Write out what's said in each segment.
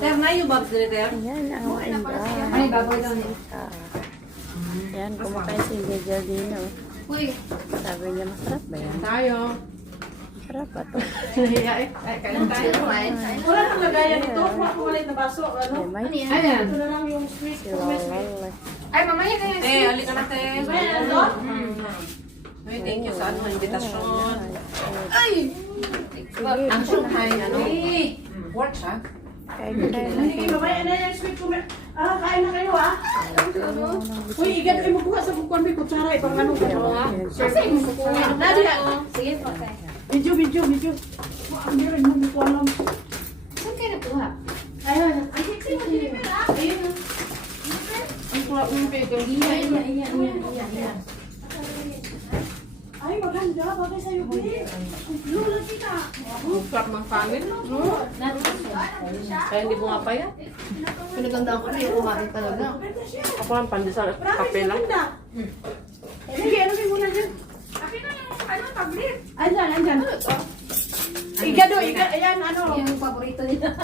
Ter, na yung bags nila, Ter? Ayan ang mainda. Ay, baboy daw niya. Ayan, kumakain si Gajalino. Uy, Sabi niya, masarap ba yan? Tayo. Masarap ba ito? Ay, kain tayo. Wala nang lagayan ito. Wala kong maliit na baso. Ano? May ano yan? Ayan. Ito na lang yung sweet. si Lolol. Ay, mamaya na yan. Eh, alika na, Ter. Ayan, ano? Ay, thank you sa ano, invitasyon. Ay! Ang Shanghai, ano? Ay! Pork, ha? Kain na tayo. Sige, mamaya na yung sweet ko. Kain na kayo, ha? Uy, igan kayo magkuha sa bukuan may kutsara. Ipang ano ka mga. Kasi mo kukuha. Nadia. Sige po, tayo. Video. Ang meron mo bukuan lang. Saan kayo nakuha? Ayun. Ay, sige mo, sige mo. Ayun. Ang kuha mo yung pegang. Iyan. Ay, maganda. Bagay sa'yo, Bi. Lula kita. Sarap ng pangin. Kaya hindi bumapayat. Pinagandaan ko na yung kumain talaga. Ako lang pandesal at kape lang. Sige, ano kayo muna dyan? Akin na yung tablet. Andyan. Igado, ayan, ano. Yan yung paborito nila.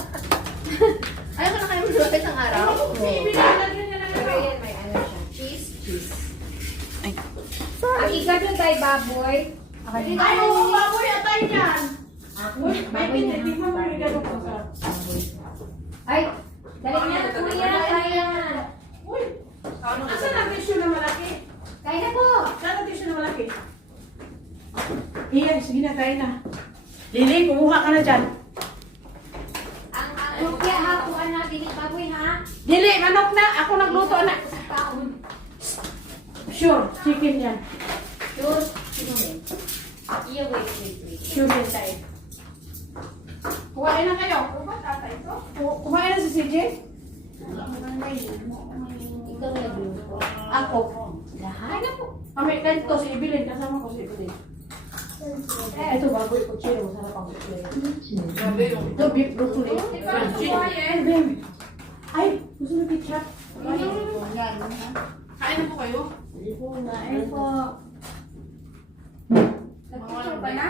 Ayaw ko na kayo mag-luto isang araw. Pero yan, may ano siya. Cheese. Ang ikado tayo baboy. Ay, oo, baboy, atay niyan. Uy, may pinili mo, may igado ko sa. Ay, dali niya, kuya, kaya. Uy, asan ang tissue na malaki? Kaya na po. Saan ang tissue na malaki? Iya, sige na, tayo na. Lili, kumuha ka na dyan. Ang lumpia ha, kuha na, dili baboy ha. Lili, manok na. Ako nagluto, anak. Sa taon. Sure, chicken yan. Sure. Iya, wait. Sure yan tayo. Kuhain na kayo. Kumain na si CJ? Ikaw nagluto. Ako. Lahat na po. Kami, ganito si Evelyn. Kasama ko si Evelyn. Ito, baboy ko. Chiro, masarap ang kutsero. Ito, beef broccoli. Ay, gusto na ketchup. Kain na po kayo. Nagpicture pa na?